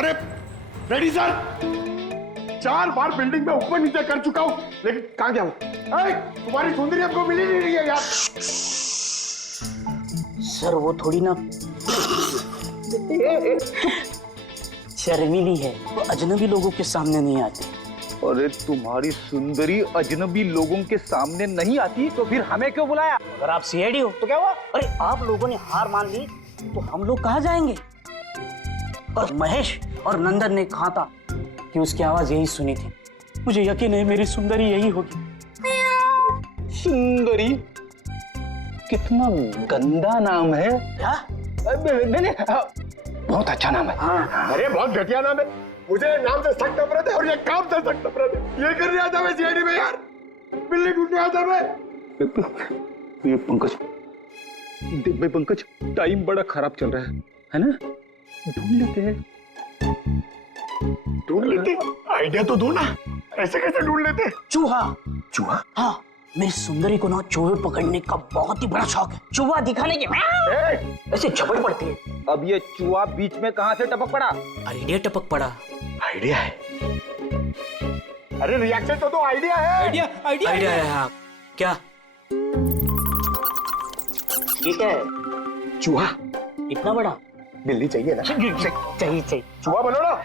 अरे ready sir, 4 बार building में ऊपर नीचे कर चुका हूँ, लेकिन कहाँ गया हूँ? तुम्हारी सुंदरी हमको मिली नहीं रही है यार। सर वो थोड़ी ना शर्मीली है, वो अजनबी लोगों के सामने नहीं आती। अरे तुम्हारी सुंदरी अजनबी लोगों के सामने नहीं आती तो फिर हमें क्यों बुलाया? अगर आप सीआईडी हो तो क्या हुआ? अरे आप लोगों ने हार मान ली तो हम लोग कहाँ जाएंगे? और महेश और नंदन ने कहा था कि उसकी आवाज यही सुनी थी। मुझे यकीन है मेरी सुंदरी यही होगी। सुंदरी? कितना गंदा नाम है। क्या? नहीं, बहुत अच्छा नाम है। हाँ। अरे बहुत घटिया नाम है। मुझे नाम से सख्त नफरत है और ये काम से सख्त नफरत है। ये करने आता मैं सीआईडी में यार, बिल्ली ढूंढने आता मैं। ये पंकज, देख भाई पंकज, टाइम बड़ा खराब चल रहा है ना? ढूंढ लेते हैं। ढूंढ लेते? आइडिया तो दो ना, ऐसे कैसे ढूंढ लेते? चूहा। चूहा? हाँ, मेरी सुंदरी को ना चूहे पकड़ने का बहुत ही बड़ा शौक है। चूहा दिखाने के ऐसे झपट पड़ती है। अब ये चूहा बीच में कहाँ से टपक पड़ा? आइडिया टपक पड़ा। आइडिया है? अरे रिएक्शन तो दो, आइडिया है। आइडिया है। हाँ, क्या? ये क्या है? चूहा। इतना बड़ा? बिल्ली चाहिए ना? चाहिए। चूहा बनो ना।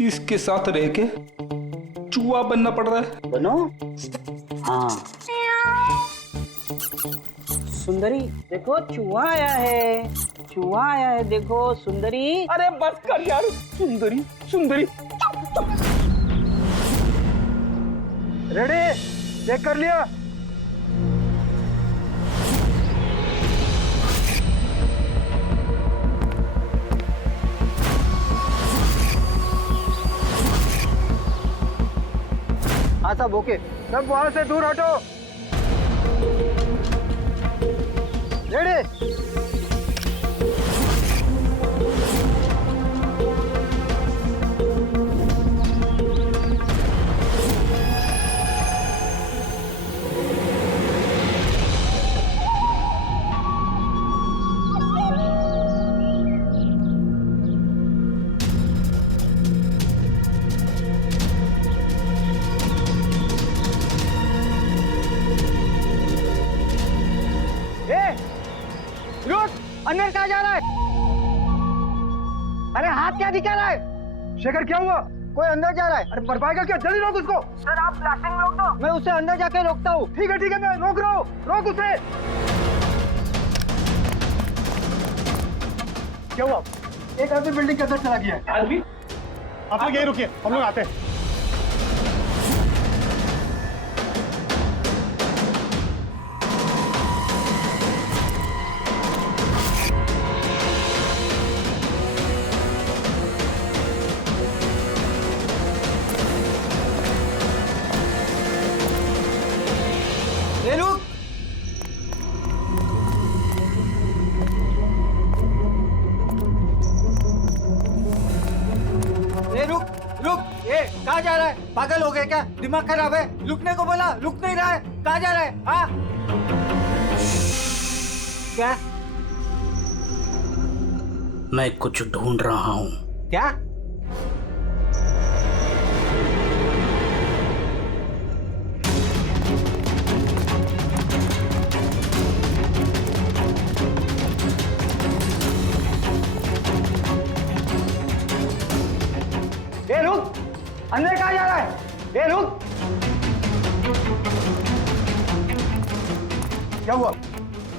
इसके साथ रह के चूहा बनना पड़ रहा है। बनो? हाँ। सुंदरी देखो, चूहा आया है। चूहा आया है, देखो सुंदरी। अरे बस कर यार, सुंदरी सुंदरी। रेडी? चेक कर लिया? हाँ सब ओके, सब वहां से दूर हटो। रेडी? अंदर कहाँ जा रहा है? अरे हाथ क्या दिखा रहा है? शेखर क्या हुआ? कोई अंदर जा रहा है। अरे बर्बाद क्या? जल्दी रोक उसको। सर आप प्लास्टिक में रोक दो। मैं उसे अंदर जाके रोकता हूँ। ठीक है मैं रोक रहा हूँ। रोक उसे। क्या हुआ? एक आदमी बिल्डिंग के अंदर चला गया है। आदमी? आप लोग यही रुकिए, हम लोग आते हैं। कहाँ जा रहा है? पागल हो गए क्या? दिमाग खराब है? रुकने को बोला, रुक नहीं रहा है। कहाँ जा रहा है? हाँ? क्या? मैं कुछ ढूंढ रहा हूँ। क्या? ये रुक! अंदर कहाँ जा रहा है? ये रुक! क्या हुआ?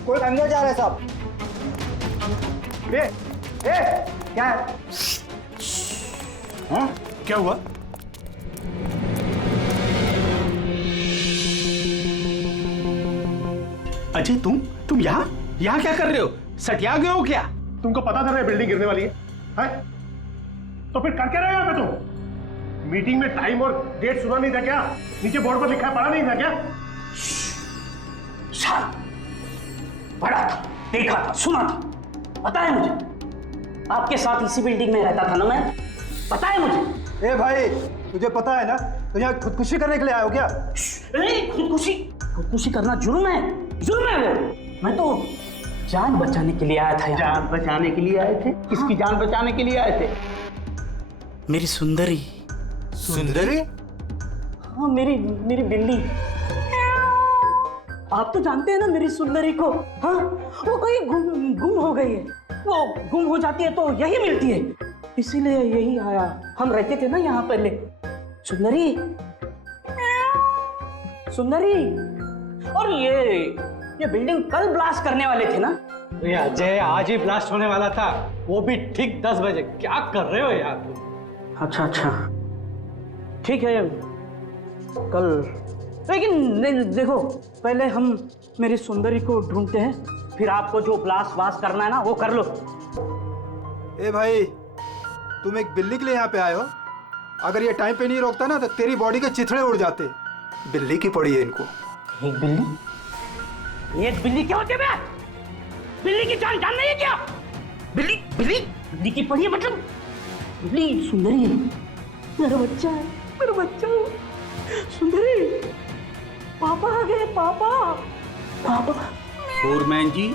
कोई अंदर जा रहा है साहब। क्या है? हाँ? क्या हुआ? अजय तुम यहाँ क्या कर रहे हो? सटिया गए हो क्या? तुमको पता था ना बिल्डिंग गिरने वाली है? हैं? तो फिर कर क्या रहे हो यहाँ पे तुम? मीटिंग में टाइम और डेट सुना नहीं था क्या? नीचे बोर्ड पर लिखा पढ़ा नहीं था क्या? पढ़ा था, देखा था, सुना था। पता है मुझे, आपके साथ इसी बिल्डिंग में रहता था ना मैं। पता है मुझे। ए भाई, तुझे पता है ना तो यहाँ खुदकुशी करने के लिए आए हो क्या? खुदकुशी करना जुर्म है। जुर्म है वो। मैं तो जान बचाने के लिए आया था यहाँ। जान बचाने के लिए आए थे? किसकी जान बचाने के लिए आए थे? मेरी सुंदरी। सुंदरी? हाँ, मेरी मेरी बिल्ली। आप तो जानते हैं ना मेरी सुंदरी को। हाँ, वो कहीं गुम हो गई है। वो गुम हो जाती है तो यही मिलती है, इसीलिए यही आया। हम रहते थे ना यहाँ पहले। सुंदरी, सुंदरी। और ये बिल्डिंग कल ब्लास्ट करने वाले थे ना? अरे अजय, आज ही ब्लास्ट होने वाला था, वो भी ठीक 10 बजे। क्या कर रहे हो यार तुम? अच्छा, ठीक है कल, लेकिन देखो पहले हम मेरी सुंदरी को ढूंढते हैं, फिर आपको जो ब्लास्ट वास्ट करना है ना वो कर लो। ए भाई, तुम एक बिल्ली के लिए यहाँ पे आए हो? अगर ये टाइम पे नहीं रोकता ना तो तेरी बॉडी के चिथड़े उड़ जाते। बिल्ली की पड़ी है इनको। एक बिल्ली क्या होती है बे? बिल्ली की जान नहीं है क्या? बिल्ली की पड़ी है मतलब? बिल्ली सुंदरी है, मेरा बच्चा है, मेरा बच्चा। सुंदरी, पापा आ गए, पापा। फोरमैन जी,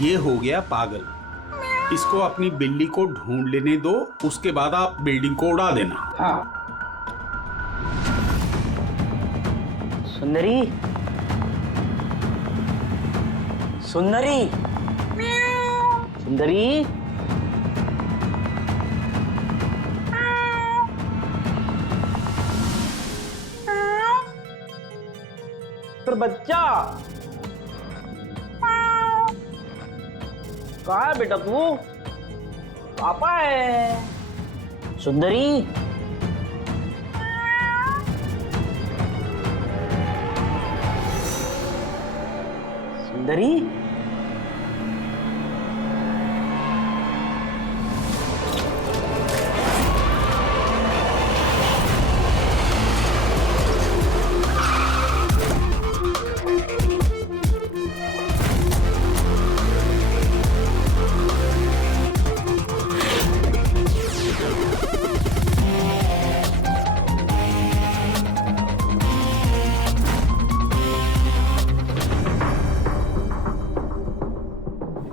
ये हो गया पागल। इसको अपनी बिल्ली को ढूंढ लेने दो, उसके बाद आप बिल्डिंग को उड़ा देना। हाँ। सुंदरी, सुंदरी, सुंदरी। पर बच्चा कहाँ है बेटा तू? पापा है। सुंदरी, सुंदरी।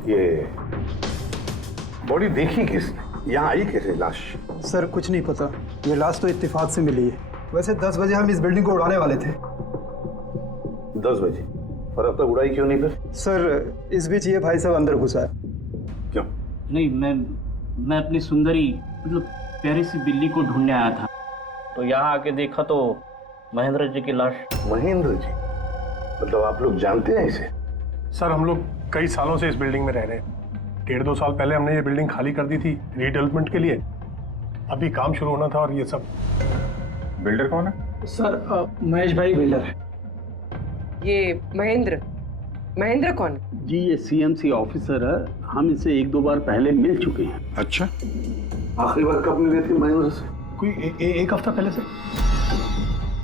ये बॉडी देखी किसने? यहाँ आई कैसे लाश? सर कुछ नहीं पता, ये लाश तो इत्तेफाक से मिली है। वैसे 10 बजे हम इस बिल्डिंग को उड़ाने वाले थे। 10 बजे? और अब तक उड़ाई क्यों नहीं फिर? सर इस बीच ये भाई साहब अंदर घुसा है। क्यों? नहीं, मैं अपनी सुंदरी मतलब प्यारी सी बिल्ली को ढूंढने आया था, तो यहाँ आके देखा तो महेंद्र जी की लाश। महेंद्र जी? मतलब आप लोग जानते हैं इसे? सर हम लोग कई सालों से इस बिल्डिंग में रह रहे हैं। 1.5-2 साल पहले हमने ये बिल्डिंग खाली कर दी थी रीडेवलपमेंट के लिए। अभी काम शुरू होना था और ये सब। बिल्डर कौन है? सर महेश भाई बिल्डर है। ये महेंद्र कौन है? जी, ये सीएमसी ऑफिसर है। हम इसे 1-2 बार पहले मिल चुके हैं। अच्छा, आखिरी बार कब मिले थे महेंद्र से? कोई एक हफ्ता पहले से।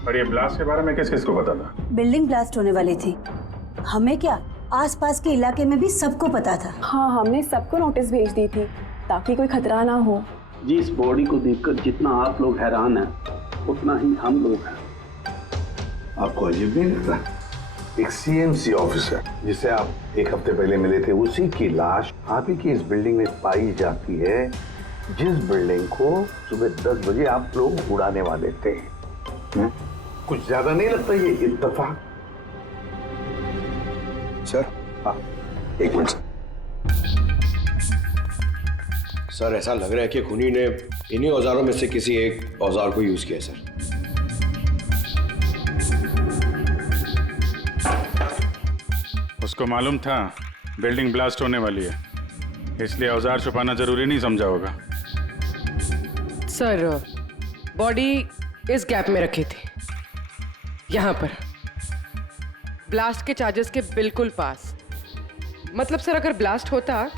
और ये ब्लास्ट के बारे में किस किस को पता था? बिल्डिंग ब्लास्ट होने वाली थी, हमें क्या आसपास के इलाके में भी सबको पता था। हाँ, हमने सबको नोटिस भेज दी थी ताकि कोई खतरा ना हो। जी, इस बॉडी को देखकर जितना आप लोग हैरान हैं, उतना ही हम लोग हैं। आपको अजीब नहीं लगता? एक सीएमसी ऑफिसर जिसे आप 1 हफ्ते पहले मिले थे, उसी की लाश आप ही की इस बिल्डिंग में पाई जाती है, जिस बिल्डिंग को सुबह 10 बजे आप लोग उड़ाने वाले थे। कुछ ज्यादा नहीं लगता ये इत्तेफाक? सर, हाँ, एक मिनट सर, ऐसा लग रहा है कि खूनी ने इन्हीं औजारों में से किसी एक औजार को यूज किया सर। उसको मालूम था बिल्डिंग ब्लास्ट होने वाली है, इसलिए औजार छुपाना जरूरी नहीं समझा होगा। सर बॉडी इस गैप में रखी थी, यहाँ पर ब्लास्ट के चार्जेस के बिल्कुल पास। मतलब सर अगर ब्लास्ट होता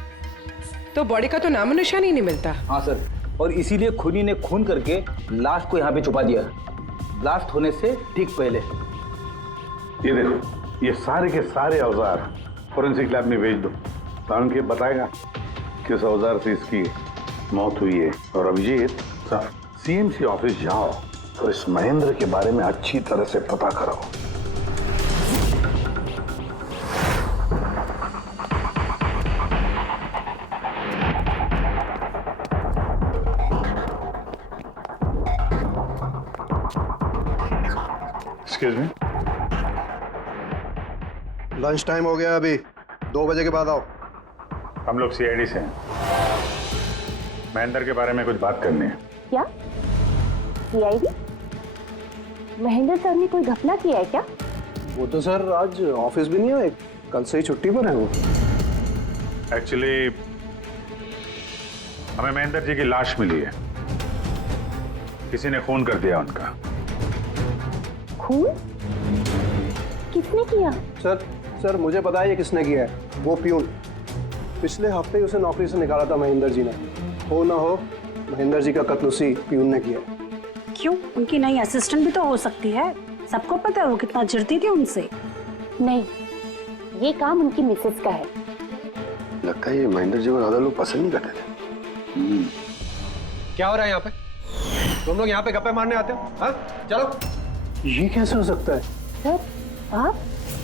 तो बॉडी का तो नामो निशान ही नहीं मिलता। हाँ सर, और इसीलिए खूनी ने खून करके लाश को यहाँ पे छुपा दिया, ब्लास्ट होने से ठीक पहले। ये देखो, ये सारे के सारे औजार फोरेंसिक लैब में भेज दो, कारण के बताएगा किस औजार से इसकी मौत हुई है। और अभिजीत, सीएमसी ऑफिस जाओ और इस महेंद्र के बारे में अच्छी तरह से पता करो। एक्सक्यूज मी, लंच टाइम हो गया, अभी 2 बजे के बाद आओ। हम लोग सीआईडी से हैं। महेंद्र के बारे में कुछ बात करनी है। क्या सीआईडी? महेंद्र सर ने कोई घपला किया है क्या? वो तो सर आज ऑफिस भी नहीं आए, कल से ही छुट्टी पर है वो। एक्चुअली हमें महेंद्र जी की लाश मिली है, किसी ने खून कर दिया उनका। खून? किसने किया? सर मुझे पता है ये किसने किया है, वो प्यून। पिछले हफ्ते ही उसे नौकरी से निकाला था महेंद्र जी ने। हो ना हो महेंद्र जी का कत्ल उसी प्यून ने किया। क्यों? उनकी नई असिस्टेंट भी तो हो सकती है, सबको पता है वो कितना चिढ़ती थी उनसे। नहीं, ये काम उनकी मिसेस का है। लगता है ये महेंद्र जी को ज्यादा लोग पसंद नहीं करते थे। क्या हो रहा है यहाँ पे? तुम लोग यहाँ पे गप्पे मारने आते हो? हाँ चलो। ये कैसे हो सकता है?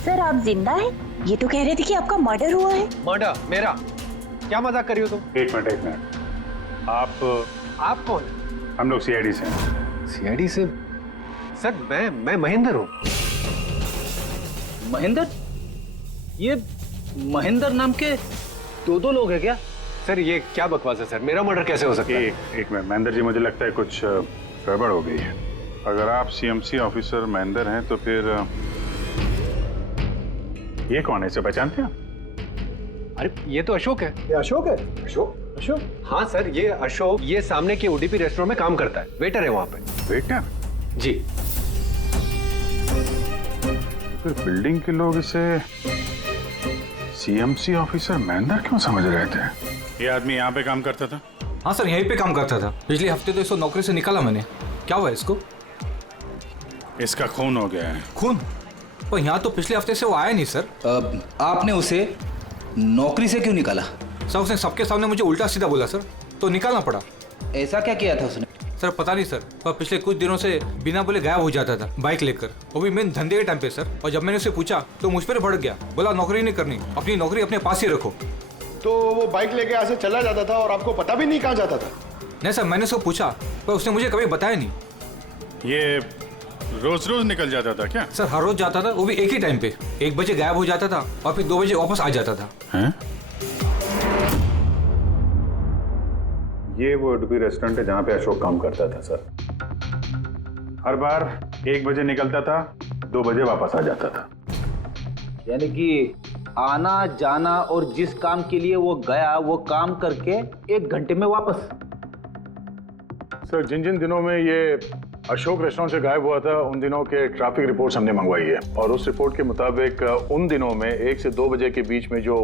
सर आप जिंदा हैं? ये तो कह रहे थे कि आपका मर्डर हुआ है। मर्डर? मेरा? क्या मजाक कर रही हो तुम? एक मिनट, आप कौन? हम लोग सीआईडी से हैं। सीआईडी से? सर मैं महेंद्र हूँ। महेंद्र? ये महेंद्र नाम के दो लोग हैं क्या? सर ये क्या बकवास है सर, मेरा मर्डर कैसे हो सकता है? एक मिनट महेंद्र जी, मुझे लगता है कुछ गड़बड़ हो गई है। अगर आप सीएमसी ऑफिसर महेंद्र हैं तो फिर ये कौन है, इसे पहचानते हैं? अरे ये तो अशोक है। ये अशोक है? अशोक? हाँ सर, ये अशोक ये सामने के ओडीपी रेस्टोरेंट में काम करता है, वेटर है वहाँ पे। वेटर? जी। फिर बिल्डिंग के लोग इसे सीएमसी ऑफिसर महेंद्र क्यों समझ रहे थे? ये आदमी यहाँ पे काम करता था? हाँ सर, यहीं पे काम करता था। पिछले हफ्ते तो इसको नौकरी से निकाला मैंने। क्या हुआ इसको? इसका खून हो गया है। खून? पर यहाँ तो पिछले हफ्ते से वो आया नहीं सर। आपने उसे नौकरी से क्यों निकाला? सर उसने सबके सामने मुझे उल्टा सीधा बोला सर, तो निकालना पड़ा। ऐसा क्या किया था उसने? सर पता नहीं सर, पर पिछले कुछ दिनों से बिना बोले गायब हो जाता था बाइक लेकर, वो भी मेन धंधे के टाइम पे सर। और जब मैंने उसे पूछा तो मुझ पर भड़क गया, बोला नौकरी नहीं करनी, अपनी नौकरी अपने पास ही रखो। तो वो बाइक लेके यहाँ से चला जाता था और आपको पता भी नहीं कहाँ जाता था? नहीं सर, मैंने उसको पूछा पर उसने मुझे कभी बताया नहीं। ये रोज निकल जाता था क्या? सर हर रोज जाता था, वो भी एक ही टाइम पे। 1 बजे गायब हो जाता था और फिर 2 बजे वापस आ जाता था। हैं? ये वो उडुपी रेस्टोरेंट है जहाँ पे अशोक काम करता था सर। हर बार 1 बजे निकलता था, 2 बजे वापस आ जाता था। यानी कि आना जाना और जिस काम के लिए वो गया वो काम करके 1 घंटे में वापस। सर जिन दिनों में ये अशोक रेस्टोरेंट से गायब हुआ था उन दिनों के ट्रैफिक रिपोर्ट्स हमने मंगवाई है, और उस रिपोर्ट के मुताबिक उन दिनों में 1 से 2 बजे के बीच में जो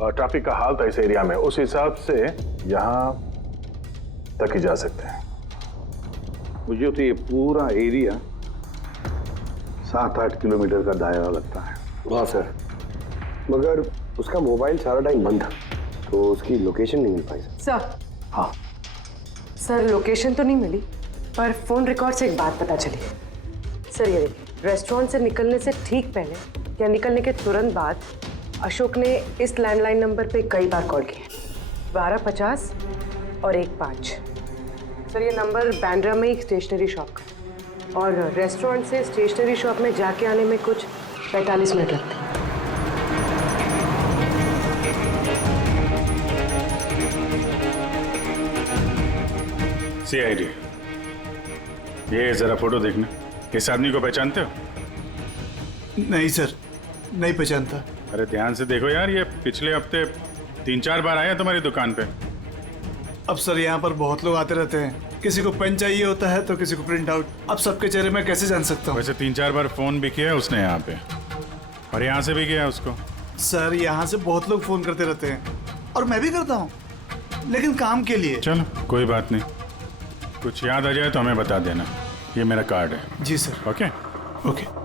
ट्रैफिक का हाल था इस एरिया में, उस हिसाब से यहाँ तक ही जा सकते हैं। मुझे तो ये पूरा एरिया 7-8 किलोमीटर का दायरा लगता है। हाँ सर, मगर उसका मोबाइल सारा टाइम बंद था तो उसकी लोकेशन नहीं मिल पाई सर। हाँ सर लोकेशन तो नहीं मिली, पर फोन रिकॉर्ड से एक बात पता चली। सर ये देखिए, रेस्टोरेंट से निकलने से ठीक पहले या निकलने के तुरंत बाद अशोक ने इस लैंडलाइन नंबर पे कई बार कॉल किया, 1250 और 15। सर ये नंबर बांद्रा में एक स्टेशनरी शॉप का, और रेस्टोरेंट से स्टेशनरी शॉप में जाके आने में कुछ 45 मिनट लगते हैं। सीआईडी, ये जरा फोटो देखना। इस आदमी को पहचानते हो? नहीं सर, नहीं पहचानता। अरे ध्यान से देखो यार, ये पिछले हफ्ते 3-4 बार आया तुम्हारी दुकान पे। अब सर यहाँ पर बहुत लोग आते रहते हैं, किसी को पेन चाहिए होता है तो किसी को प्रिंट आउट। अब सबके चेहरे में कैसे जान सकता हूँ? वैसे 3-4 बार फोन भी किया उसने यहाँ पे, और यहाँ से भी किया उसको। सर यहाँ से बहुत लोग फोन करते रहते हैं और मैं भी करता हूँ, लेकिन काम के लिए। चलो कोई बात नहीं, कुछ याद आ जाए तो हमें बता देना, ये मेरा कार्ड है। जी सर। Okay okay.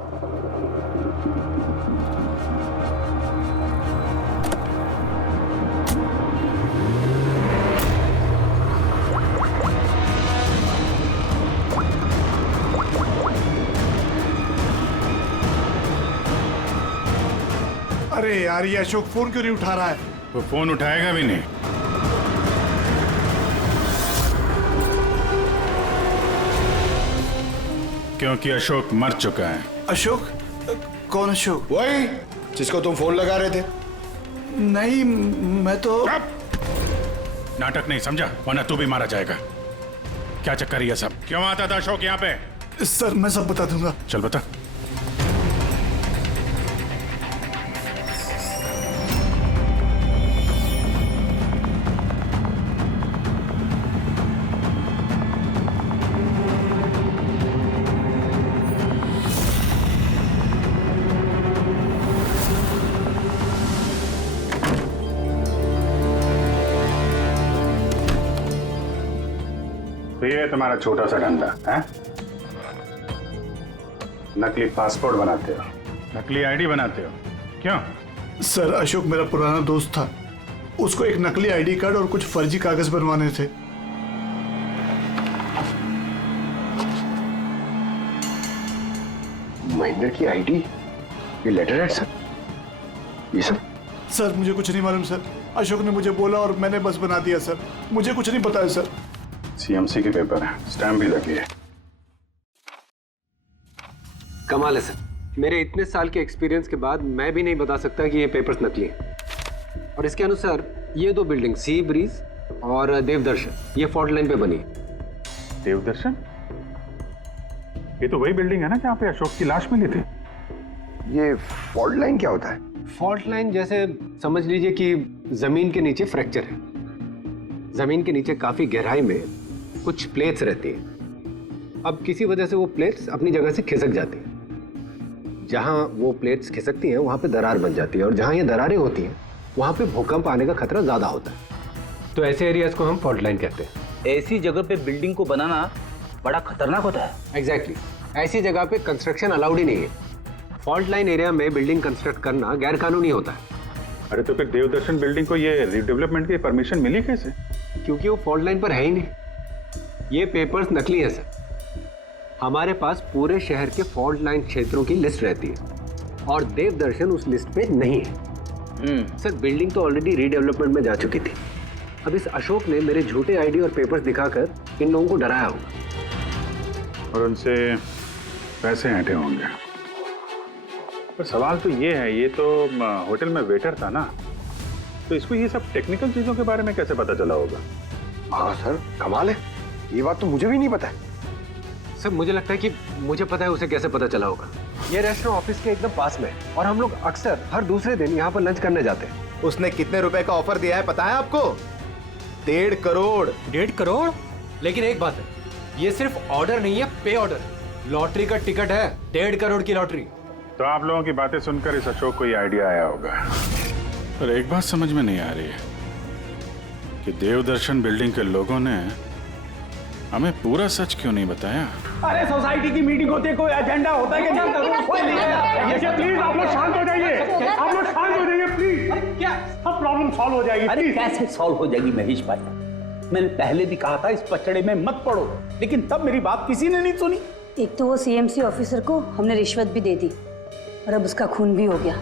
अरे यार, ये अशोक फोन क्यों नहीं उठा रहा है? वो फोन उठाएगा भी नहीं। क्योंकि अशोक मर चुका है। अशोक? कौन अशोक? वही जिसको तुम फोन लगा रहे थे। नहीं, मैं तो नाटक नहीं समझा, वरना तू भी मारा जाएगा। क्या चक्कर है ये सब? क्यों आता था अशोक यहाँ पे? सर मैं सब बता दूंगा। चल बता। तो ये तुम्हारा छोटा सा धंधा है? नकली पासपोर्ट बनाते हो, नकली आईडी बनाते हो, क्यों? सर अशोक मेरा पुराना दोस्त था, उसको एक नकली आईडी कार्ड और कुछ फर्जी कागज बनवाने थे। महेंद्र की आईडी, ये लेटर है सर, ये सब? सर मुझे कुछ नहीं मालूम सर, अशोक ने मुझे बोला और मैंने बस बना दिया सर, मुझे कुछ नहीं पता है सर। सीएमसी के पेपर है, स्टैम्प भी लगी है। कमाल है सर, मेरे इतने साल के एक्सपीरियंस के बाद मैं भी नहीं बता सकता कि ये पेपर्स नकली हैं। और इसके अनुसार ये दो बिल्डिंग सी ब्रीज और देवदर्शन ये फॉल्ट लाइन पे बनी है। देवदर्शन? ये तो वही बिल्डिंग है ना जहाँ पे अशोक की लाश मिली थी। ये फॉल्ट लाइन क्या होता है? फॉल्ट लाइन जैसे समझ लीजिए कि जमीन के नीचे फ्रैक्चर है, जमीन के नीचे काफी गहराई में कुछ प्लेट्स रहती हैं। अब किसी वजह से वो प्लेट्स अपनी जगह से खिसक जाती हैं। जहां वो प्लेट्स खिसकती हैं वहां पे दरार बन जाती है, और जहां ये दरारें होती हैं वहां पे भूकंप आने का खतरा ज्यादा होता है। तो ऐसे एरियाज को हम फॉल्ट लाइन कहते हैं। ऐसी जगह पे बिल्डिंग को बनाना बड़ा खतरनाक होता है। एग्जैक्टली, ऐसी जगह पे कंस्ट्रक्शन अलाउड ही नहीं है। फॉल्ट लाइन एरिया में बिल्डिंग कंस्ट्रक्ट करना गैर कानूनी होता है। अरे तो फिर देवदर्शन बिल्डिंग को ये रिडेवलपमेंट की परमिशन मिली कैसे? क्योंकि वो फॉल्ट लाइन पर है ही नहीं। ये पेपर्स नकली हैं सर। हमारे पास पूरे शहर के फॉल्ट लाइन क्षेत्रों की लिस्ट रहती है और देवदर्शन उस लिस्ट पे नहीं है। सर बिल्डिंग तो ऑलरेडी रीडेवलपमेंट में जा चुकी थी। अब इस अशोक ने मेरे झूठे आईडी और पेपर्स दिखाकर इन लोगों को डराया होगा और उनसे पैसे ऐंठे होंगे। पर सवाल तो ये है, ये तो होटल में वेटर था ना, तो इसको ये सब टेक्निकल चीजों के बारे में कैसे पता चला होगा? हाँ सर, कमाल है, ये बात तो मुझे भी नहीं पता है। सर मुझे लगता है कि मुझे पता है उसे कैसे पता चला होगा। ये रेस्टोरेंट ऑफिस के एकदम पास में है और हम लोग अक्सर हर दूसरे दिन यहाँ पर लंच करने जाते हैं। उसने कितने रुपए का ऑफर दिया है पता है आपको? 1.5 करोड़। 1.5 करोड़? लेकिन एक बात है, ये सिर्फ ऑर्डर नहीं है, पे ऑर्डर। लॉटरी का टिकट है, 1.5 करोड़ की लॉटरी। तो आप लोगों की बातें सुनकर इस अशोक को ये आइडिया आया होगा। पर एक बात समझ में नहीं आ रही है कि देवदर्शन बिल्डिंग के लोगों ने हमें पूरा सच क्यों नहीं बताया? अरे सोसाइटी की मीटिंग होती है, कोई एजेंडा होता है कि प्लीज आप लोग शांत हो जाइए, आप लोग शांत हो जाइए प्लीज। क्या सब प्रॉब्लम सॉल्व हो जाएगी? अरे कैसे सॉल्व हो जाएगी महेश भाई? मैंने पहले भी कहा था इस पचड़े में मत पड़ो, लेकिन तब मेरी बात किसी ने नहीं सुनी। एक तो वो सीएमसी ऑफिसर को हमने रिश्वत भी दे दी और अब उसका खून भी हो गया।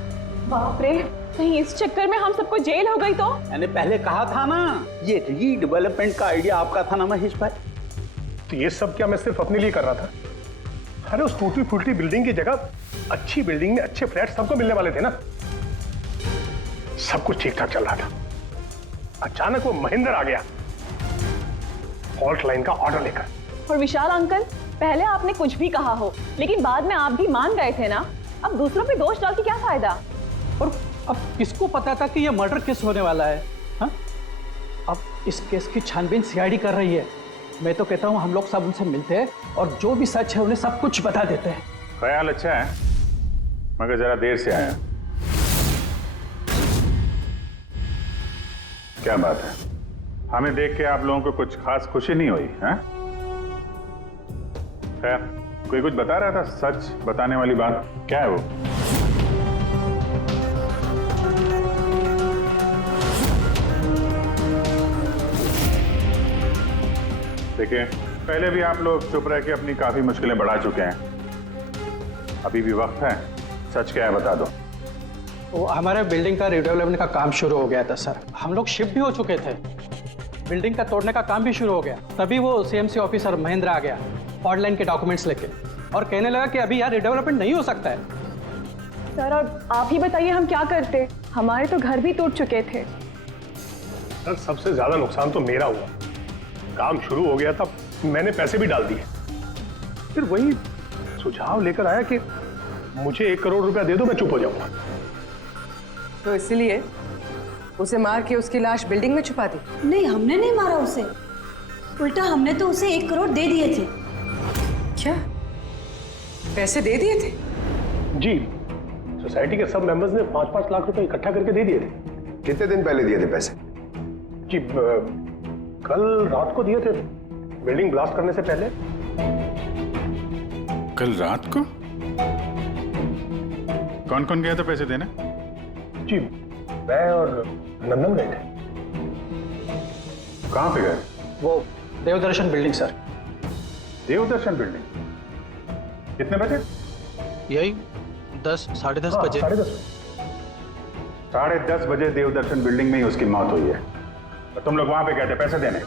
बाप रे, कहीं इस चक्कर में हम सबको जेल हो गई तो? मैंने पहले कहा था ना, ये रीडेवलपमेंट का आइडिया आपका था ना महेश भाई? तो ये सब क्या मैं सिर्फ अपने लिए कर रहा था? अरे उस टूटी फूटी बिल्डिंग की जगह अच्छी बिल्डिंग में अच्छे फ्लैट सबको मिलने वाले थे ना। सब कुछ ठीक ठाक चल रहा था, अचानक वो महेंद्र आ गया फॉल्ट लाइन का ऑर्डर लेकर। और विशाल अंकल, पहले आपने कुछ भी कहा हो, लेकिन बाद में आप भी मान गए थे ना। अब दूसरों पे दोष डाल के क्या फायदा? और अब किसको पता था कि ये मर्डर केस होने वाला है? हा? अब इस केस की छानबीन सीआईडी कर रही है। मैं तो कहता हूँ हम लोग सब उनसे मिलते हैं और जो भी सच है उन्हें सब कुछ बता देते हैं। ख्याल अच्छा है, मगर जरा देर से आया। क्या बात है, हमें देख के आप लोगों को कुछ खास खुशी नहीं हुई? हैं? खैर, कोई कुछ बता रहा था, सच बताने वाली बात क्या है वो? देखिए, पहले भी आप लोग चुप रह के अपनी काफी मुश्किलें बढ़ा चुके हैं। अभी भी वक्त है, सच क्या है बता दो। वो हमारे बिल्डिंग का रिडेवलपमेंट का काम शुरू हो गया था सर। हम लोग शिफ्ट भी हो चुके थे, बिल्डिंग का तोड़ने का काम भी शुरू हो गया। तभी वो सीएमसी ऑफिसर महेंद्र आ गया फॉल्ट लाइन के डॉक्यूमेंट्स लेके। और कहने लगा कि अभी यहाँ रिडेवलपमेंट नहीं हो सकता है। सर अब आप ही बताइए हम क्या करते, हमारे तो घर भी टूट चुके थे। सर सबसे ज्यादा नुकसान तो मेरा हुआ। काम शुरू हो गया था, मैंने पैसे भी डाल दिए, फिर वही सुझाव लेकर आया कि मुझे 1 करोड़ रुपया दे दो, मैं चुप हो जाऊंगा। तो इसलिए उसे मार के उसकी लाश बिल्डिंग में छुपा दी? नहीं, हमने नहीं मारा उसे, उल्टा हमने तो उसे 1 करोड़ दे दिए थे। क्या पैसे दे दिए थे? जी, सोसाइटी के सब मेंबर्स ने 5-5 लाख रुपए इकट्ठा करके दे दिए थे। कितने दिन पहले दिए थे पैसे? जी कल रात को दिए थे, बिल्डिंग ब्लास्ट करने से पहले। कल रात को? कौन कौन गया था पैसे देने? जी मैं और नंदन गए थे। कहाँ पे गए? वो देवदर्शन बिल्डिंग सर। देवदर्शन बिल्डिंग? कितने बजे? यही 10 साढ़े 10 बजे। 10:30 बजे देवदर्शन बिल्डिंग में ही उसकी मौत हुई है। और तुम लोग वहां पे गए थे पैसे देने?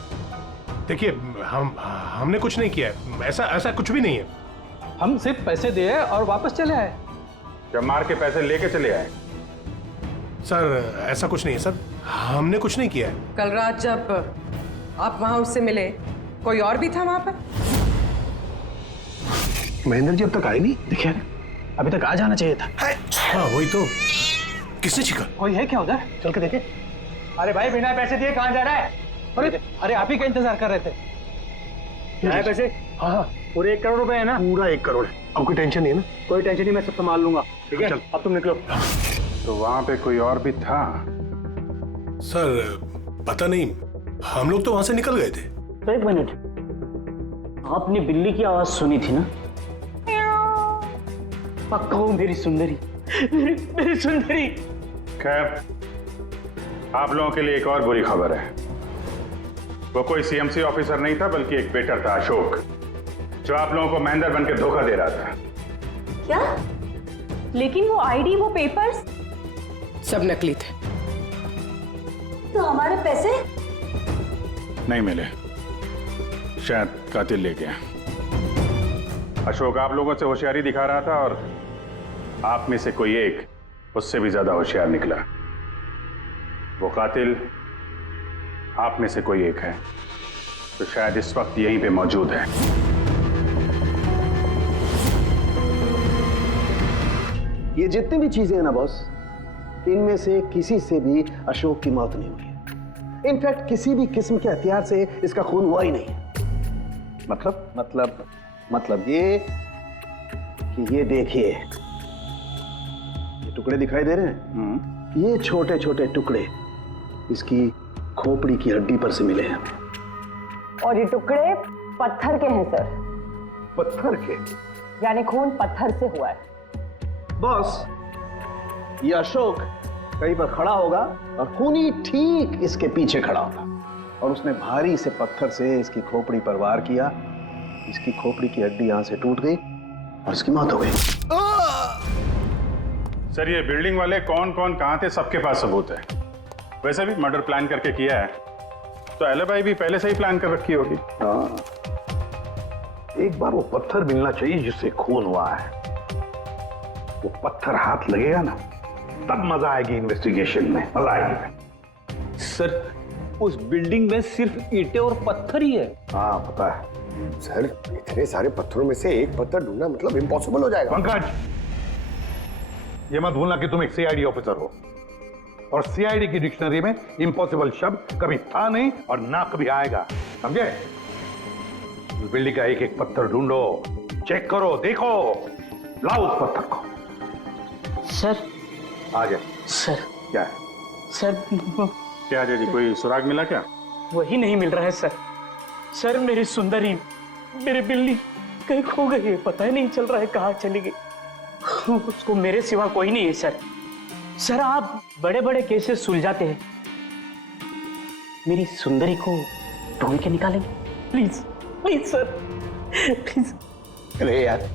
देखिए हमने कुछ नहीं किया है, ऐसा कुछ भी नहीं है। हम सिर्फ पैसे दिए और वापस चले आए। जब मार के पैसे लेके चले आए? सर ऐसा कुछ नहीं है सर, हमने कुछ नहीं किया है। कल रात जब आप वहां उससे मिले, कोई और भी था वहां पर? महेंद्र जी अब तक आए नहीं, देखिए अभी तक आ जाना चाहिए था। हाँ वही तो, किसने छिका? कोई है क्या उधर? चल के देखे। अरे भाई बिना पैसे दिए कहाँ जा रहा है? अरे आप ही का इंतजार कर रहे थे। क्या है पैसे? हाँ पूरे 1 करोड़ रुपए है ना? पूरा 1 करोड़ है। अब कोई टेंशन नहीं है ना? कोई टेंशन नहीं, मैं सब संभाल लूंगा। ठीक है, अब तुम निकलो। तो वहां पे कोई और भी था? सर पता नहीं, हम लोग तो वहां से निकल गए थे। तो 1 मिनट, आपने बिल्ली की आवाज सुनी थी ना? पक्का वो मेरी सुंदरी, मेरी सुंदरी। खैर, आप लोगों के लिए एक और बुरी खबर है। वो कोई सीएमसी ऑफिसर नहीं था, बल्कि एक वेटर था, अशोक, जो आप लोगों को महेंद्र बन के धोखा दे रहा था। क्या? लेकिन वो आईडी, वो पेपर्स सब नकली थे। तो हमारे पैसे? नहीं मिले, शायद कातिल ले गया। अशोक आप लोगों से होशियारी दिखा रहा था और आप में से कोई एक उससे भी ज्यादा होशियार निकला। वो कातिल आप में से कोई एक है, तो शायद इस वक्त यहीं पे मौजूद है। ये जितनी भी चीजें हैं ना बॉस, इनमें से किसी से भी अशोक की मौत नहीं हुई है। इनफैक्ट किसी भी किस्म के हथियार से इसका खून हुआ ही नहीं है। मतलब ये कि ये देखिए, ये टुकड़े दिखाई दे रहे हैं? ये छोटे छोटे टुकड़े इसकी खोपड़ी की हड्डी पर से मिले हैं। और ये टुकड़े पत्थर के हैं सर। पत्थर के? यानी खून पत्थर से हुआ है। बॉस, ये अशोक कहीं पर खड़ा होगा और खूनी ठीक इसके पीछे खड़ा होगा, और उसने भारी से पत्थर से इसकी खोपड़ी पर वार किया। इसकी खोपड़ी की हड्डी यहां से टूट गई और इसकी मौत हो गई। सर ये बिल्डिंग वाले कौन कौन कहां थे, सबके पास सबूत है। वैसे भी मर्डर प्लान करके किया है, तो एलिबाई भी पहले से ही प्लान कर रखी होगी। हाँ, एक बार वो पत्थर मिलना चाहिए जिससे खून हुआ है। वो पत्थर हाथ लगेगा ना, तब मजा आएगी इन्वेस्टिगेशन में, मजा आएगी। सर उस बिल्डिंग में सिर्फ ईंटें और पत्थर ही है। हाँ पता है सर, इतने सारे पत्थरों में से एक पत्थर ढूंढना मतलब इम्पॉसिबल हो जाएगा। पंकज, ये मत भूलना कि तुम एक सीआईडी ऑफिसर हो, और सीआईडी की डिक्शनरी में इम्पॉसिबल शब्द कभी था नहीं और ना कभी आएगा, समझे? उस बिल्डिंग का एक एक पत्थर ढूंढो, चेक करो, देखो, लाओ उस पत्थर को। सर आ जाए। सर क्या है? सर क्या जी, कोई सुराग मिला क्या? वही नहीं मिल रहा है सर। सर मेरी सुंदरी, मेरी बिल्ली कहीं खो गई है, पता ही नहीं चल रहा है कहाँ चली गई। उसको मेरे सिवा कोई नहीं है सर। सर आप बड़े बड़े केसेस सुलझाते हैं, मेरी सुंदरी को ढूंढ के निकालेंगे प्लीज, प्लीज सर, प्लीज। अरे यार,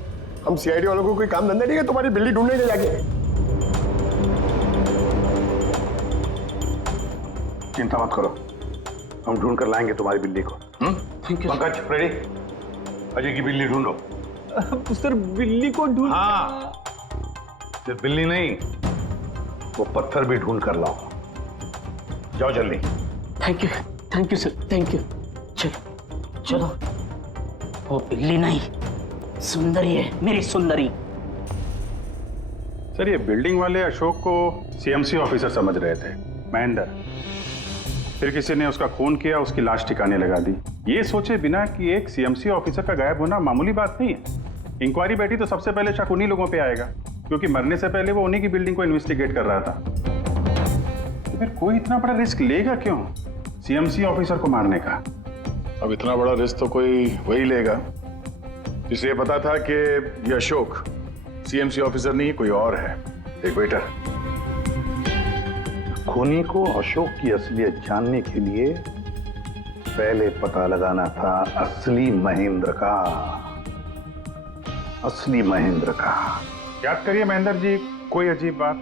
हम सीआईडी वालों को कोई काम धंधा नहीं है तुम्हारी बिल्ली ढूंढने के जाके? चिंता मत करो, हम ढूंढ कर लाएंगे तुम्हारी बिल्ली को। पंकज रेडी? अजय की बिल्ली ढूंढो। सर बिल्ली को ढूंढ। हाँ, सिर्फ बिल्ली नहीं, वो पत्थर भी ढूंढ कर लाओ। जाओ जल्दी। Thank you sir, thank you. चलो चलो। वो बिल्ली नहीं, सुंदरी है, मेरी सुंदरी। सर, ये बिल्डिंग वाले अशोक को सीएमसी ऑफिसर समझ रहे थे, महेंद्र। फिर किसी ने उसका खून किया, उसकी लाश ठिकाने लगा दी, ये सोचे बिना कि एक सीएमसी ऑफिसर का गायब होना मामूली बात नहीं है। इंक्वायरी बैठी तो सबसे पहले शक उन्हीं लोगों पे आएगा, क्योंकि मरने से पहले वो उन्हीं की बिल्डिंग को इन्वेस्टिगेट कर रहा था। तो फिर कोई इतना बड़ा रिस्क लेगा क्यों सीएमसी ऑफिसर को मारने का? अब इतना बड़ा रिस्क तो कोई वही लेगा जिसे ये पता था कि ये अशोक सीएमसी ऑफिसर नहीं, कोई और है, एक वेटर। खूनी को अशोक की असलियत जानने के लिए पहले पता लगाना था असली महेंद्र का। असली महेंद्र का। याद करिए महेंद्र जी, कोई अजीब बात,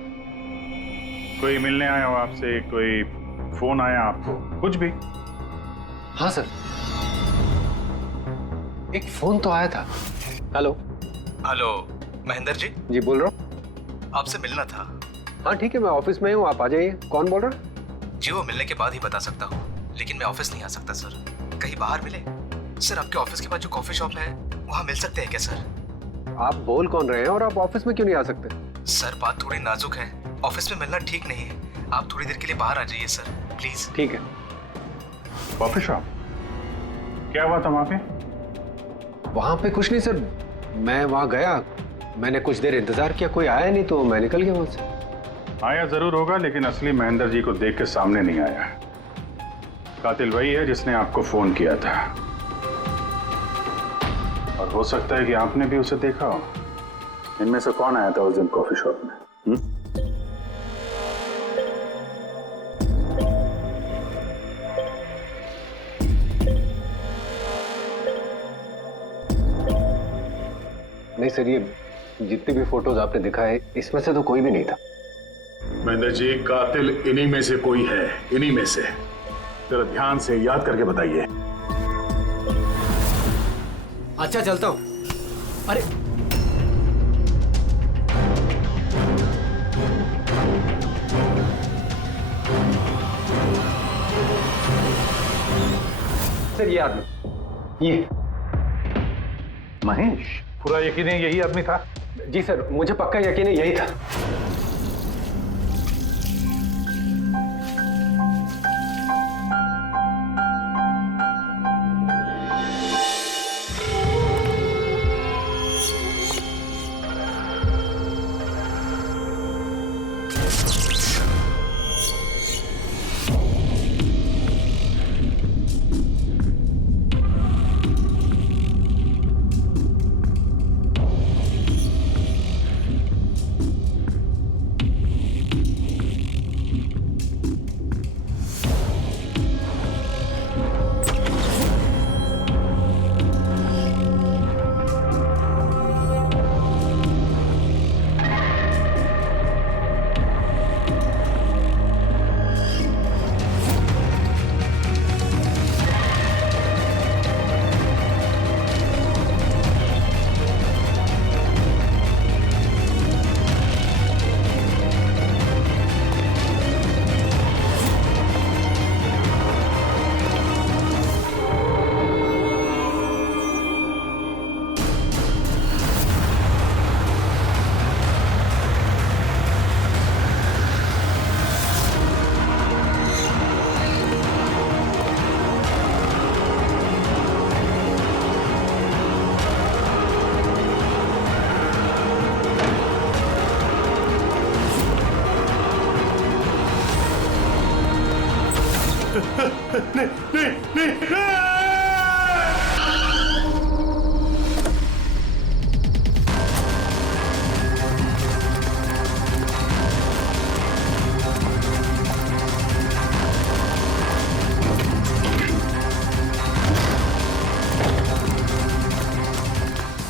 कोई मिलने आया हो आपसे, कोई फोन आया आपको, कुछ भी? हाँ सर, एक फोन तो आया था। Hello hello Mahendra ji. जी बोल रहा हूँ। आपसे मिलना था। हाँ ठीक है, मैं ऑफिस में हूँ, आप आ जाइए। कौन बोल रहा? जी वो मिलने के बाद ही बता सकता हूँ, लेकिन मैं ऑफिस नहीं आ सकता सर। कहीं बाहर मिले? सर आपके ऑफिस के पास जो कॉफी शॉप है वहाँ मिल सकते हैं क्या सर? आप बोल कौन रहे हैं और आप ऑफिस में क्यों नहीं आ सकते? सर बात थोड़ी नाजुक है, ऑफिस में मिलना ठीक नहीं है। आप थोड़ी देर के लिए बाहर आ जाइए सर, प्लीज। ठीक है। Coffee shop? क्या हुआ था वहाँ पे? वहाँ पे कुछ नहीं सर, मैं वहाँ गया, मैंने कुछ देर इंतजार किया, कोई आया नहीं तो मैं निकल गया वहाँ से। आया जरूर होगा, लेकिन असली महेंद्र जी को देख के सामने नहीं आया। कातिल वही है जिसने आपको फोन किया था, और हो सकता है कि आपने भी उसे देखा हो। इनमें से कौन आया था उस दिन कॉफी शॉप में? नहीं सर, ये जितनी भी फोटोज आपने दिखाए इसमें से तो कोई भी नहीं था। महेंद्र जी, कातिल इन्हीं में से कोई है, इन्हीं में से। जरा ध्यान से याद करके बताइए। अच्छा चलता हूं। अरे सर ये आदमी, ये महेश, पूरा यकीन है यही आदमी था? जी सर, मुझे पक्का यकीन है यही था।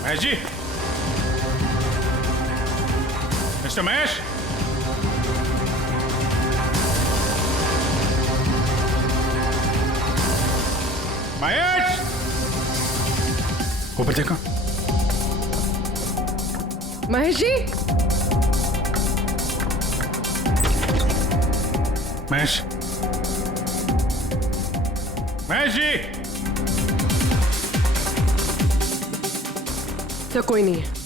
महेश जी, मिस्टर महेश, महेश, ऊपर देखो। महेश जी, महेश, महेश जी। तो कोई नहीं है।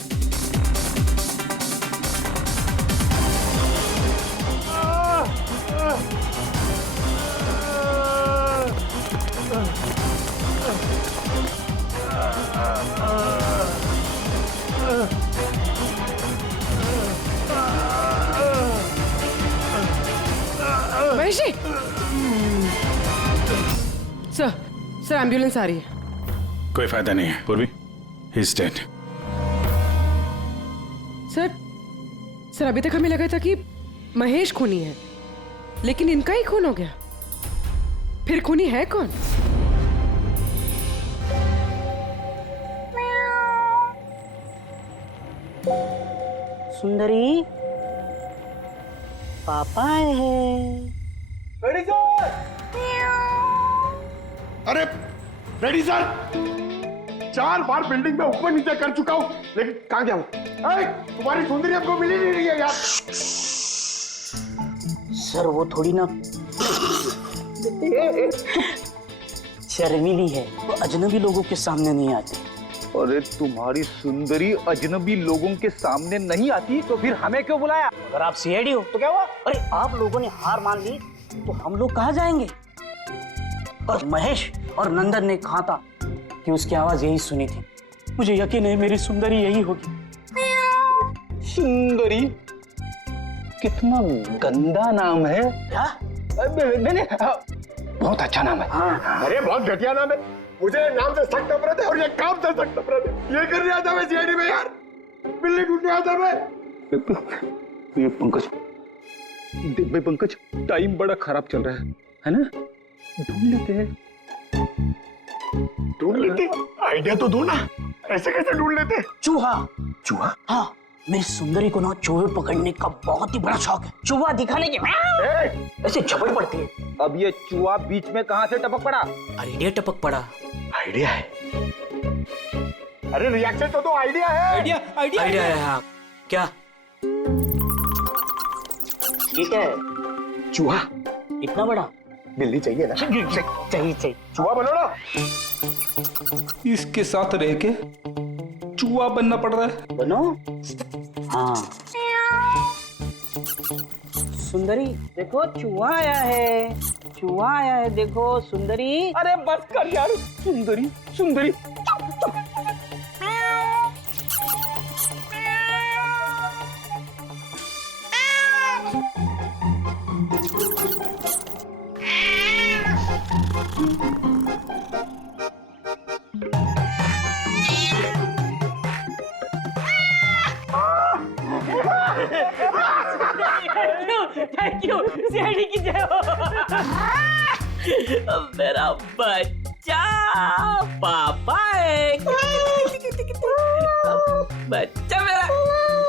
महेश जी, सर एम्बुलेंस आ रही है। कोई फायदा नहीं है पूर्वी, ही इज डेड। सर अभी तक हमें लगा था कि महेश खूनी है, लेकिन इनका ही खून हो गया। फिर खूनी है कौन? सुंदरी, पापा आए हैं। अरे रेडी सर, 4 बार बिल्डिंग में ऊपर नीचे कर चुका हूं, लेकिन कहां गया हूं? तुम्हारी सुंदरी हमको मिली नहीं रही है यार। सर वो थोड़ी ना शर्मीली है, वो अजनबी लोगों के सामने नहीं आती। अरे तुम्हारी सुंदरी अजनबी लोगों के सामने नहीं आती तो फिर हमें क्यों बुलाया? अगर आप सीआईडी हो तो क्या हुआ? अरे आप लोगों ने हार मान ली तो हम लोग कहाँ जाएंगे? और महेश और नंदन ने कहा था कि उसकी आवाज यही सुनी थी। मुझे यकीन है मेरी सुंदरी यही होगी। सुंदरी? कितना गंदा नाम है। क्या? नहीं, बहुत अच्छा नाम है। हाँ। अरे बहुत घटिया नाम है। मुझे नाम से सख्त नफरत है और ये काम से सख्त नफरत है। ये करने आता मैं सीआईडी में यार, बिल्ली ढूंढने आता मैं। ये पंकज, देख भाई पंकज, टाइम बड़ा खराब चल रहा है ना? ढूंढ लेते हैं। ढूंढ लेते? आइडिया तो दो ना, ऐसे कैसे ढूंढ लेते? चूहा। चूहा? हाँ, मेरी सुंदरी को ना चूहे पकड़ने का बहुत ही बड़ा शौक है। चूहा दिखाने के ऐसे झपट पड़ती है। अब ये चूहा बीच में कहां से टपक पड़ा? आइडिया टपक पड़ा। आइडिया है? अरे रिएक्शन तो दो, आइडिया है। आइडिया है। हाँ, क्या? ये क्या है? चूहा। इतना बड़ा? बिल्ली चाहिए ना? चाहिए। चूहा बनो ना। इसके साथ रह के चूहा बनना पड़ रहा है। बनो? हाँ। सुंदरी देखो, चूहा आया है। चूहा आया है, देखो सुंदरी। अरे बस कर यार, सुंदरी सुंदरी। थैंक यू, सीआईडी की जय हो। मेरा बच्चा पापा है। बच्चा मेरा।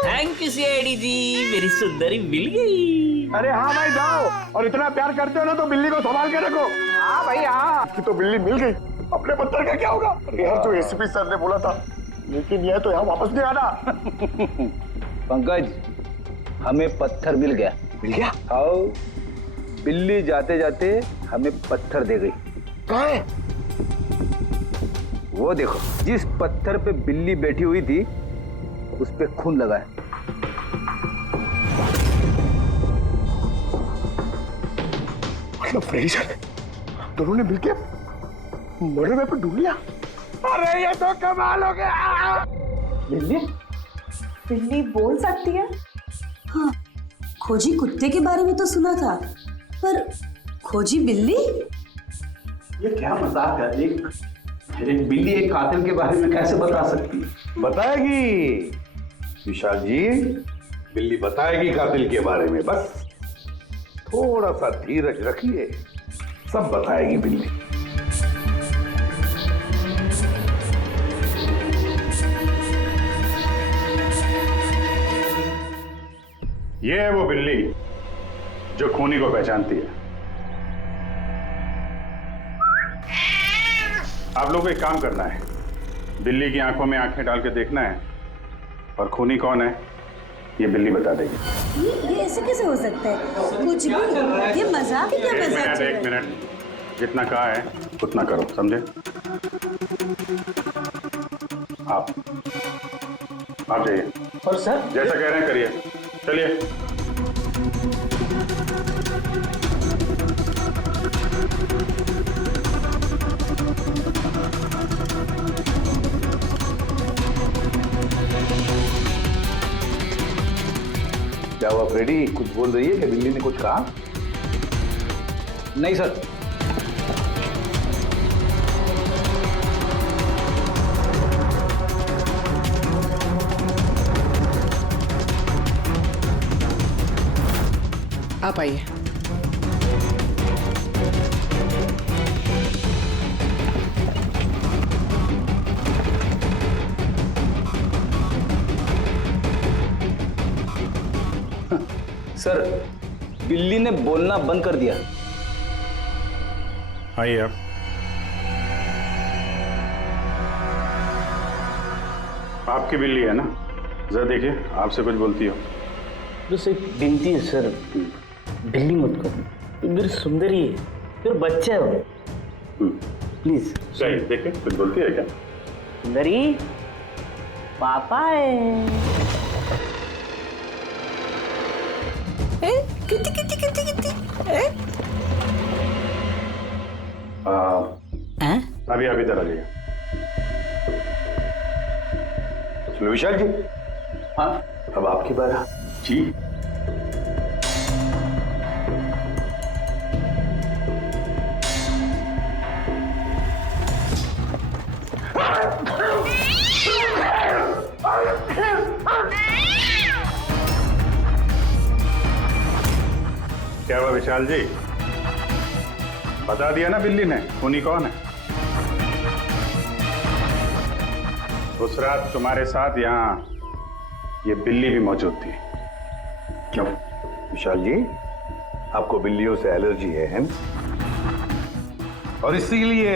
थैंक यू सीआईडी जी, मेरी सुंदरी मिल गई। अरे हाँ भाई जाओ, और इतना प्यार करते हो ना तो बिल्ली को संभाल के रखो। हाँ भाई हाँ। इसकी तो बिल्ली मिल गई, अपने पत्थर का क्या होगा? अरे यार जो एसीपी सर ने बोला था, लेकिन यह तो यहाँ वापस नहीं आना। पंकज, हमें पत्थर मिल गया। मिल गया? आओ, बिल्ली जाते जाते हमें पत्थर दे गई। कहाँ है? वो देखो, जिस पत्थर पे बिल्ली बैठी हुई थी उस पे खून लगा है। मतलब फ्रेडी सर दोनों ने मिलकर मर्डर वेपन ढूंढ लिया। अरे ये तो कमाल हो गया। बिल्ली बोल सकती है? हाँ, खोजी कुत्ते के बारे में तो सुना था, पर खोजी बिल्ली? ये क्या मजाक है? एक बिल्ली एक कातिल के बारे में कैसे बता सकती है? बताएगी विशाल जी, बिल्ली बताएगी कातिल के बारे में। बस थोड़ा सा धीरज रखिए, सब बताएगी बिल्ली। ये है वो बिल्ली जो खूनी को पहचानती है। आप लोगों को एक काम करना है, बिल्ली की आंखों में आंखें डाल के देखना है और खूनी कौन है ये बिल्ली बता देगी। ये ऐसे कैसे हो सकता है? कुछ भी, ये मजाक है क्या? मजाक चल रहा है? एक मिनट, जितना कहा है उतना करो, समझे? आप जाइए। और सर जैसा कह रहे हैं करिए, चलिए। क्या हुआ फ्रेडी, कुछ बोल रही है? क्या बिल्ली ने कुछ कहा? नहीं सर। आप आइए। सर, बिल्ली ने बोलना बंद कर दिया। आइए आप। आपकी बिल्ली है ना? जरा देखिए, आपसे कुछ बोलती हो। बस एक विनती है सर, बिल्ली मत करो, मेरी सुंदरी है, फिर बच्चा है वो, प्लीज। सही, देखिए कुछ बोलती है क्या? सुंदरी पापा है। कितनी कितनी कितनी कितनी अभी अभी इधर आ जाइए। चलो विशाल जी। हाँ, अब आपकी बारी। जी। क्या हुआ विशाल जी? बता दिया ना बिल्ली ने खूनी कौन है? उस रात तुम्हारे साथ यहाँ ये बिल्ली भी मौजूद थी। क्यों विशाल जी, आपको बिल्लियों से एलर्जी है ना? और इसीलिए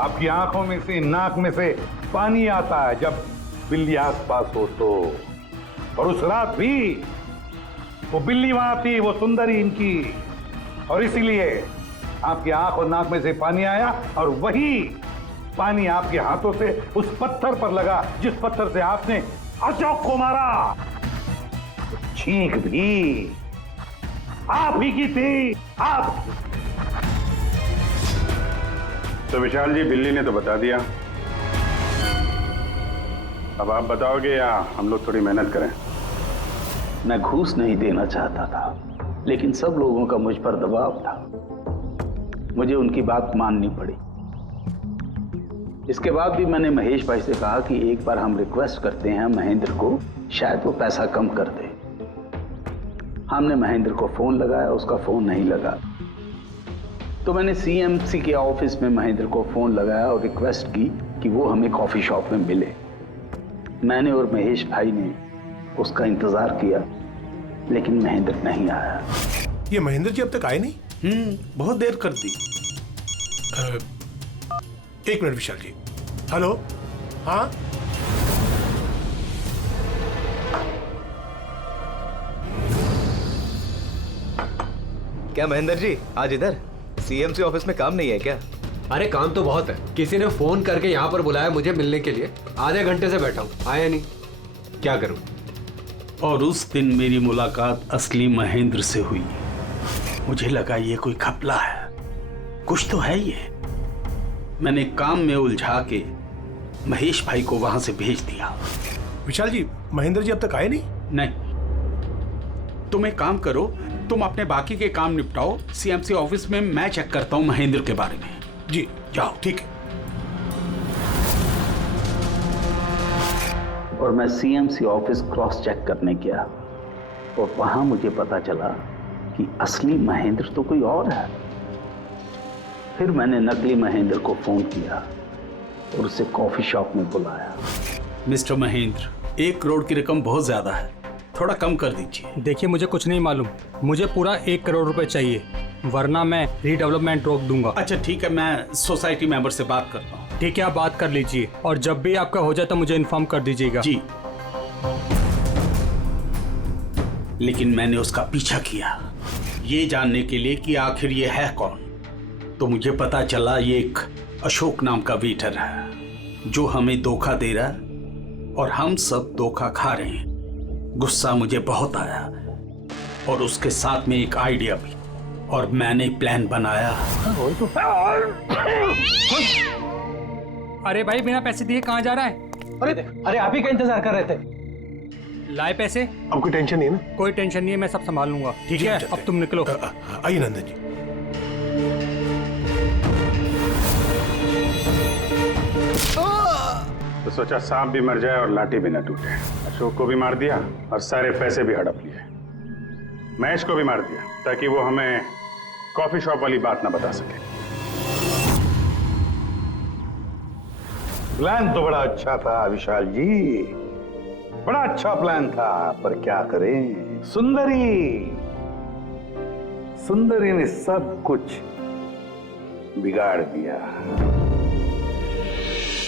आपकी आंखों में से, नाक में से पानी आता है जब बिल्ली आसपास हो तो। और उस रात भी वो बिल्ली वहां थी, वो सुंदरी इनकी, और इसीलिए आपकी आंख और नाक में से पानी आया, और वही पानी आपके हाथों से उस पत्थर पर लगा जिस पत्थर से आपने अशोक को मारा। चीख भी आप ही की थी, आप। तो विशाल जी, बिल्ली ने तो बता दिया, अब आप बताओगे या हम लोग थोड़ी मेहनत करें? मैं घूस नहीं देना चाहता था, लेकिन सब लोगों का मुझ पर दबाव था, मुझे उनकी बात माननी पड़ी। इसके बाद भी मैंने महेश भाई से कहा कि एक बार हम रिक्वेस्ट करते हैं महेंद्र को, शायद वो पैसा कम कर दे। हमने महेंद्र को फोन लगाया, उसका फोन नहीं लगा, तो मैंने सीएमसी के ऑफिस में महेंद्र को फोन लगाया और रिक्वेस्ट की कि वो हमें कॉफी शॉप में मिले। मैंने और महेश भाई ने उसका इंतजार किया, लेकिन महेंद्र नहीं आया। ये महेंद्र जी अब तक आए नहीं? बहुत देर कर दी। एक मिनट विशाल जी। हेलो, हाँ क्या महेंद्र जी आज इधर सीएमसी ऑफिस में काम नहीं है क्या? अरे काम तो बहुत है, किसी ने फोन करके यहाँ पर बुलाया मुझे मिलने के लिए, आधे घंटे से बैठा हूँ, आया नहीं, क्या करूँ? और उस दिन मेरी मुलाकात असली महेंद्र से हुई। मुझे लगा ये कोई घपला है, कुछ तो है ये। मैंने काम में उलझा के महेश भाई को वहां से भेज दिया। विशाल जी, महेंद्र जी अब तक आए नहीं? नहीं, तुम एक काम करो, तुम अपने बाकी के काम निपटाओ, सीएमसी ऑफिस में मैं चेक करता हूं महेंद्र के बारे में। जी जाओ, ठीक है। और मैं सीएमसी ऑफिस क्रॉस चेक करने गया और वहां मुझे पता चला कि असली महेंद्र तो कोई और है। फिर मैंने नकली महेंद्र को फोन किया और उसे कॉफी शॉप में बुलाया। मिस्टर महेंद्र, 1 करोड़ की रकम बहुत ज्यादा है, थोड़ा कम कर दीजिए। देखिए, मुझे कुछ नहीं मालूम, मुझे पूरा 1 करोड़ रुपए चाहिए, वरना मैं रीडेवलपमेंट रोक दूंगा। अच्छा ठीक है, मैं सोसाइटी मेंबर से बात करता हूँ। ठीक है, आप बात कर लीजिए और जब भी आपका हो जाए तो मुझे इन्फॉर्म कर दीजिएगा। जी लेकिन मैंने उसका पीछा किया ये जानने के लिए कि आखिर ये है कौन। तो मुझे पता चला ये एक अशोक नाम का वेटर है जो हमें धोखा दे रहा है और हम सब धोखा खा रहे हैं। गुस्सा मुझे बहुत आया और उसके साथ में एक आइडिया भी, और मैंने प्लान बनाया। अरे भाई बिना पैसे दिए कहाँ जा रहा है? अरे आप ही का इंतजार कर रहे थे। लाए पैसे? अब कोई टेंशन नहीं है ना? कोई टेंशन नहीं है, मैं सब संभाल लूंगा। ठीक है, अब तुम निकलो। आइए नंदन जी। तो सोचा सांप भी मर जाए और लाठी भी न टूटे। अशोक को भी मार दिया और सारे पैसे भी हड़प लिए। महेश को भी मार दिया ताकि वो हमें कॉफी शॉप वाली बात ना बता सके। प्लान तो बड़ा अच्छा था विशाल जी, बड़ा अच्छा प्लान था, पर क्या करें, सुंदरी ने सब कुछ बिगाड़ दिया।